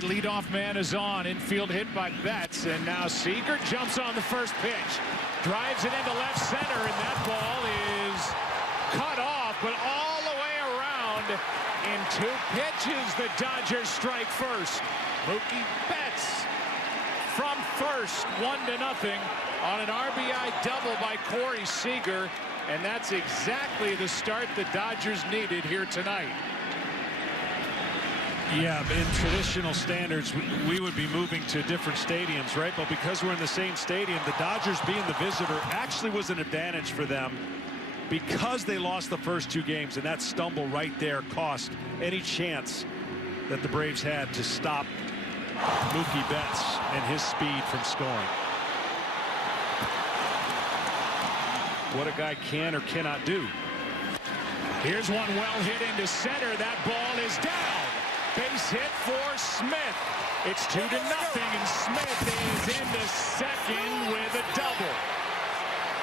right, leadoff man is on. Infield hit by Betts, and now Seager jumps on the first pitch. Drives it into left center, and that ball is cut off, but all the way around. In 2 pitches, the Dodgers strike first. Mookie Betts from first, 1-0 on an RBI double by Corey Seager, and that's exactly the start the Dodgers needed here tonight. Yeah, in traditional standards, we would be moving to different stadiums, right? But because we're in the same stadium, the Dodgers being the visitor actually was an advantage for them because they lost the first 2 games, and that stumble right there cost any chance that the Braves had to stop Mookie Betts and his speed from scoring. What a guy can or cannot do. Here's one well hit into center. That ball is down. Base hit for Smith. It's 2-0, and Smith is into second with a double.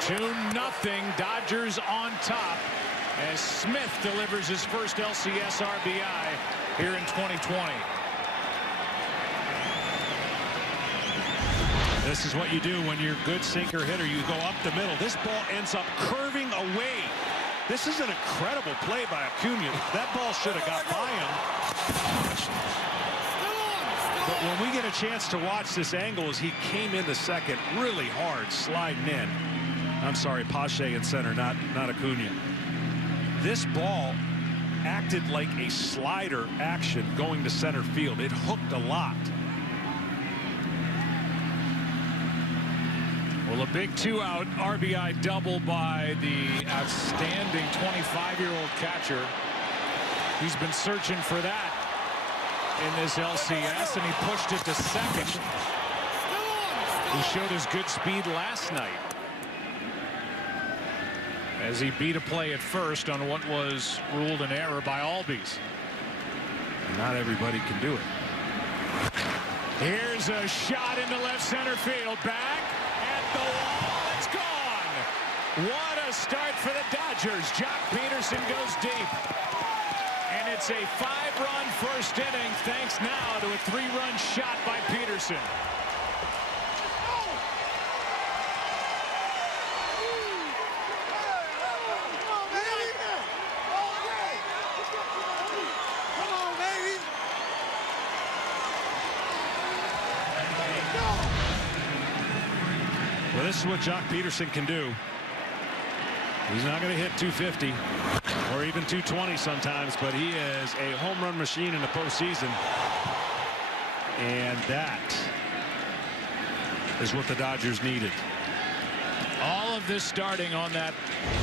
2-0, Dodgers on top as Smith delivers his first LCS RBI here in 2020. This is what you do when you're a good sinker hitter. You go up the middle. This ball ends up curving away. This is an incredible play by Acuna. That ball should have got by him. But when we get a chance to watch this angle as he came in the second really hard, sliding in. I'm sorry, Pache in center, not Acuna. This ball acted like a slider action going to center field. It hooked a lot. Well, a big 2-out RBI double by the outstanding 25-year-old catcher. He's been searching for that in this LCS, and he pushed it to second. He showed his good speed last night as he beat a play at first on what was ruled an error by Albies. Not everybody can do it. Here's a shot into left center field. Back at the wall. It's gone. What a start for the Dodgers. Jock Peterson goes deep. And it's a 5-run first inning, thanks now to a 3-run shot by Peterson. Well, this is what Jock Peterson can do. He's not going to hit 250 or even 220 sometimes, but he is a home run machine in the postseason. And that is what the Dodgers needed. All of this starting on that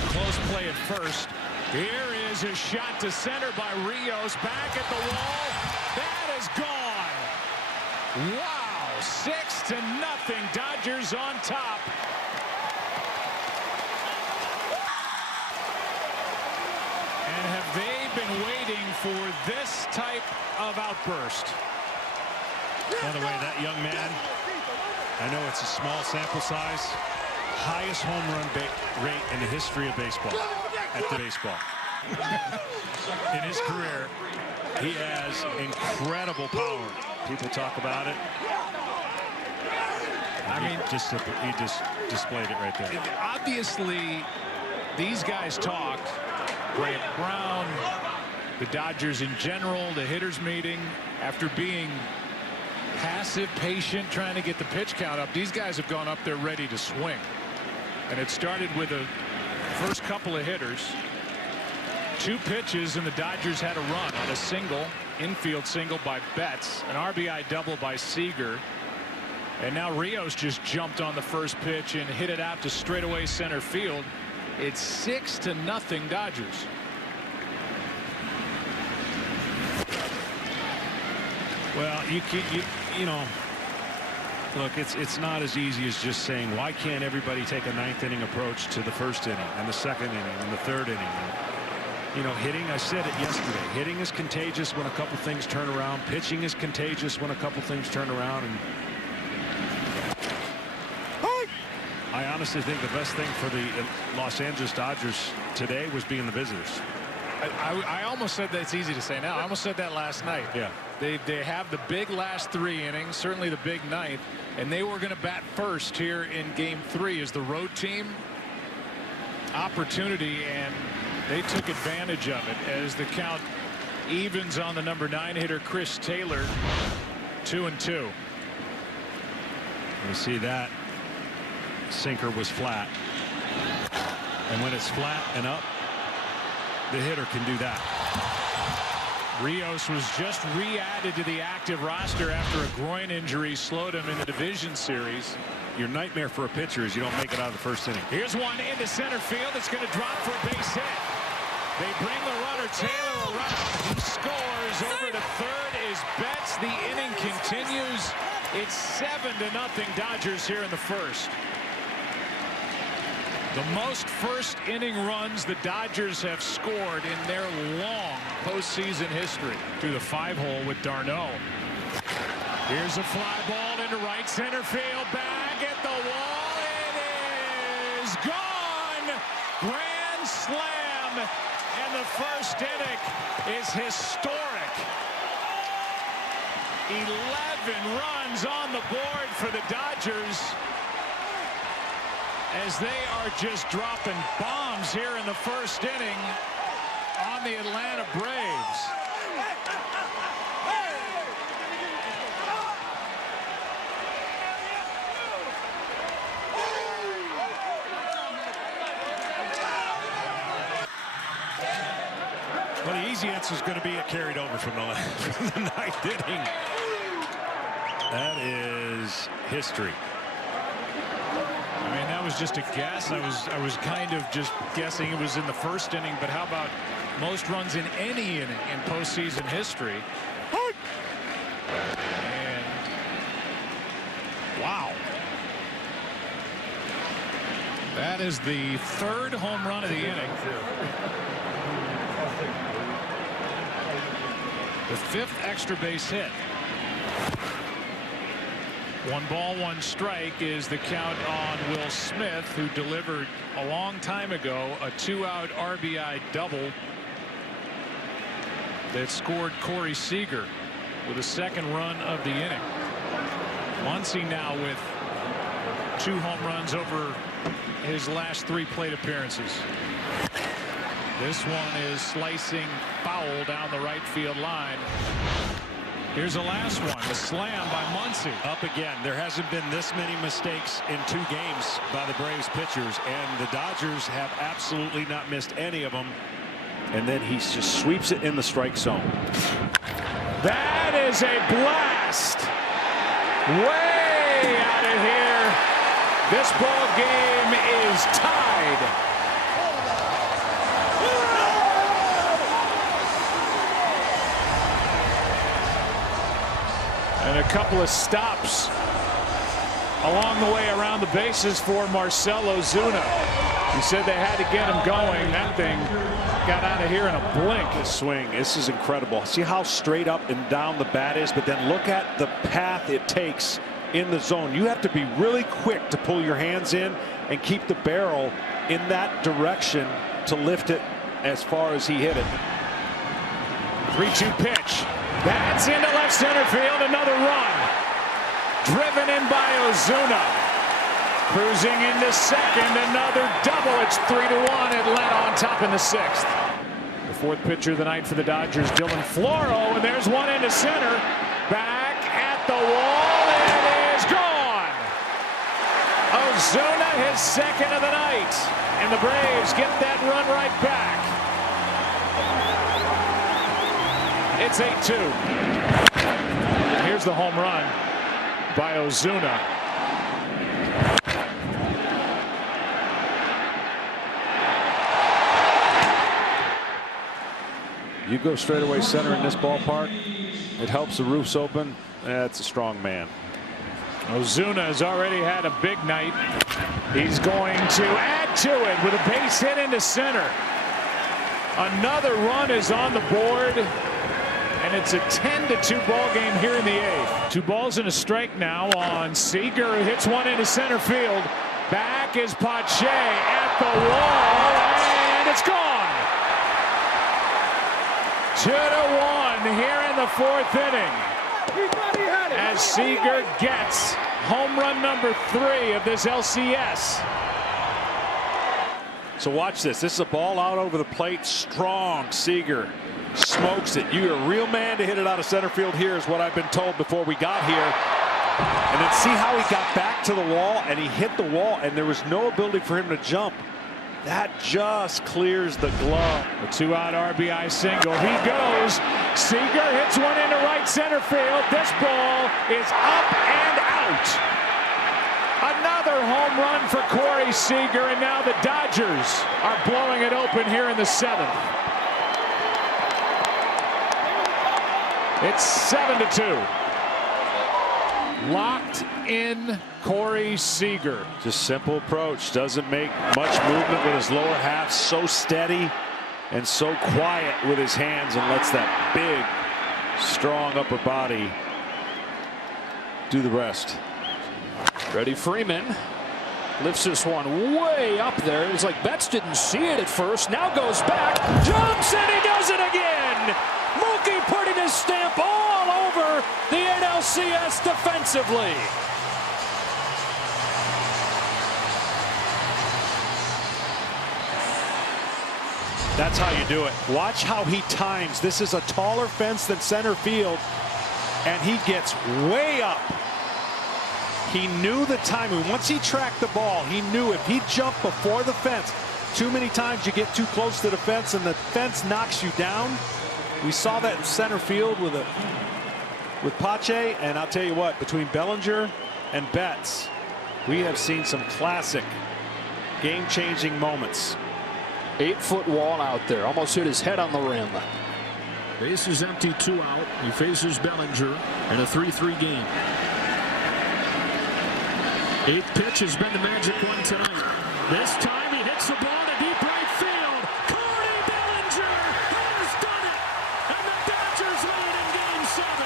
close play at first. Here is a shot to center by Rios. Back at the wall. That is gone. Wow. 6-0. Dodgers on top. And have they been waiting for this type of outburst? By the way, that young man, I know it's a small sample size, highest home run rate in the history of baseball at the baseball. In his career, he has incredible power. People talk about it. I mean, he just displayed it right there. Obviously, these guys talked. Grant Brown, the Dodgers in general, the hitters meeting, after being passive, patient, trying to get the pitch count up. These guys have gone up there ready to swing. And it started with the first couple of hitters. 2 pitches, and the Dodgers had a run on a single, infield single by Betts, an RBI double by Seager. And now Rios just jumped on the first pitch and hit it out to straightaway center field. It's 6-0 Dodgers. Well, you know, look, it's not as easy as just saying, why can't everybody take a 9th inning approach to the first inning and the 2nd inning and the 3rd inning? You know, hitting, I said it yesterday, hitting is contagious when a couple things turn around. Pitching is contagious when a couple things turn around. And I honestly think the best thing for the Los Angeles Dodgers today was being the visitors. I almost said that it's easy to say now. I almost said that last night. Yeah. They have the big last 3 innings, certainly the big ninth, and they were going to bat first here in game 3 as the road team. Opportunity, and they took advantage of it as the count evens on the number 9 hitter Chris Taylor. 2-2. You see that sinker was flat, and when it's flat and up, the hitter can do that. Rios was just re-added to the active roster after a groin injury slowed him in the division series. Your nightmare for a pitcher is you don't make it out of the first inning. Here's one into center field. It's going to drop for a base hit. They bring the runner Taylor around. He scores. Over to third is Betts. The inning continues. It's 7-0 Dodgers here in the first. The most first inning runs the Dodgers have scored in their long postseason history. To the 5-hole with d'Arnaud. Here's a fly ball into right center field. Back at the wall. It is gone. Grand slam. And the first inning is historic. 11 runs on the board for the Dodgers, as they are just dropping bombs here in the first inning on the Atlanta Braves. Well, the easy answer is going to be it carried over from the ninth inning. That is history. I mean, that was just a guess. I was kind of just guessing it was in the first inning, but how about most runs in any inning in postseason history? And wow. That is the 3rd home run of the inning. The 5th extra base hit. 1 ball, 1 strike is the count on Will Smith, who delivered a long time ago a 2-out RBI double that scored Corey Seager with a 2nd run of the inning. Muncy now with 2 home runs over his last 3 plate appearances. This one is slicing foul down the right field line. Here's the last one, the slam by Muncy. Up again. There hasn't been this many mistakes in 2 games by the Braves pitchers, and the Dodgers have absolutely not missed any of them. And then he just sweeps it in the strike zone. That is a blast. Way out of here. This ball game is tied. And a couple of stops along the way around the bases for Marcell Ozuna. He said they had to get him going. That thing got out of here in a blink. This swing, this is incredible. See how straight up and down the bat is, but then look at the path it takes in the zone. You have to be really quick to pull your hands in and keep the barrel in that direction to lift it as far as he hit it. 3-2 pitch. That's into left center field. Another run. Driven in by Ozuna. Cruising into second. Another double. It's 3-1. Atlanta on top in the 6th. The 4th pitcher of the night for the Dodgers, Dylan Floro. And there's one into center. Back at the wall. It is gone. Ozuna, his 2nd of the night. And the Braves get that run right back. It's 8-2. Here's the home run by Ozuna. You go straightaway center in this ballpark, it helps the roofs open. That's a strong man. Ozuna has already had a big night. He's going to add to it with a base hit into center. Another run is on the board. And it's a 10-2 ball game here in the 8th. 2 balls and a strike now on Seager, who hits one into center field. Back is Pache at the wall, and it's gone. 2-1 here in the 4th inning. As Seager gets home run number 3 of this LCS. So watch this. This is a ball out over the plate. Strong. Seager smokes it. You're a real man to hit it out of center field here is what I've been told before we got here. And then see how he got back to the wall and he hit the wall and there was no ability for him to jump. That just clears the glove. A 2-out RBI single. He goes. Seager hits one into right center field. This ball is up and out. Another home run for Corey Seager, and now the Dodgers are blowing it open here in the 7th. It's 7-2. Locked in Corey Seager. Just simple approach. Doesn't make much movement with his lower half. So steady and so quiet with his hands and lets that big, strong upper body do the rest. Freddie Freeman lifts this one way up there. It's like Betts didn't see it at first. Now goes back, jumps, and he does it again. Mookie putting his stamp all over the NLCS defensively. That's how you do it. Watch how he times. This is a taller fence than center field, and he gets way up. He knew the timing. Once he tracked the ball, he knew if he jumped before the fence, too many times you get too close to the fence and the fence knocks you down. We saw that in center field with Pache, and I'll tell you what, between Bellinger and Betts, we have seen some classic game-changing moments. 8-foot wall out there, almost hit his head on the rim. Base is empty, 2 out. He faces Bellinger in a 3-3 game. 8th pitch has been the magic one tonight. This time he hits the ball to deep right field. Cody Bellinger has done it, and the Dodgers lead in Game 7.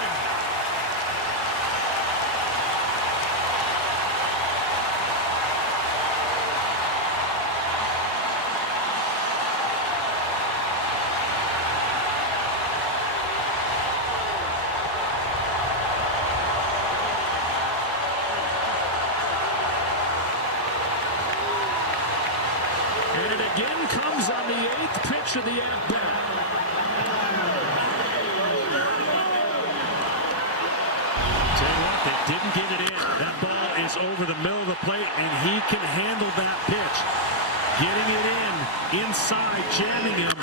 And it again comes on the 8th pitch of the at-bat. Tell you what, they didn't get it in. That ball is over the middle of the plate, and he can handle that pitch. Getting it in, inside, jamming him.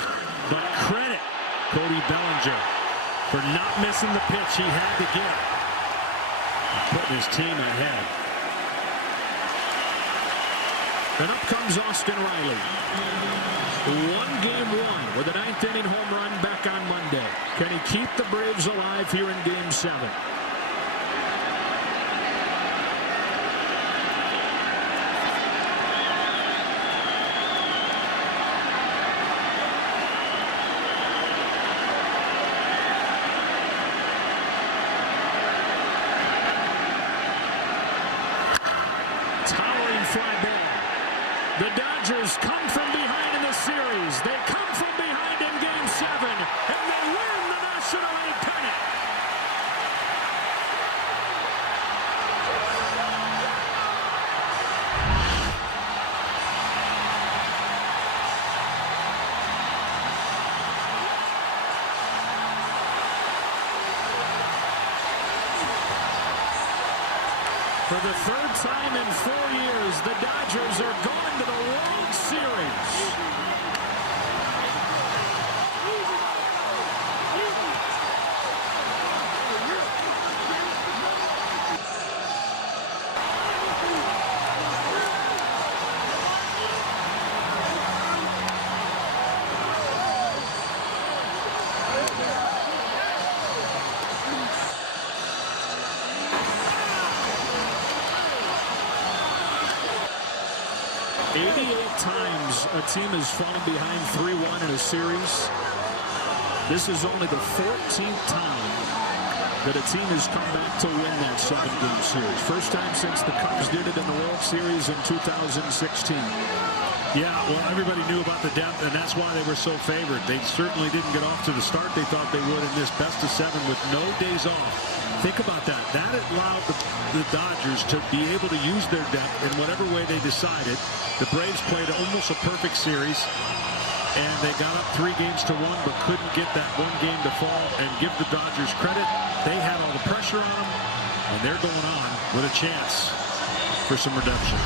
But credit Cody Bellinger for not missing the pitch he had to get. Putting his team ahead. And up comes Austin Riley. 1 game 1 with a 9th inning home run back on Monday. Can he keep the Braves alive here in Game 7? Towering fly ball. The Dodgers come from behind in the series. They come from behind in Game 7, and they win the National League pennant. For the 3rd time in 4 years, the Dodgers are going to the World Series. Times a team has fallen behind 3-1 in a series. This is only the 14th time that a team has come back to win that 7-game series. First time since the Cubs did it in the World Series in 2016. Yeah, well, everybody knew about the depth, and that's why they were so favored. They certainly didn't get off to the start they thought they would in this best-of-7 with no days off. Think about that. That allowed the Dodgers to be able to use their depth in whatever way they decided. The Braves played almost a perfect series, and they got up 3-1, but couldn't get that one game to fall. And give the Dodgers credit. They had all the pressure on them, and they're going on with a chance for some redemption.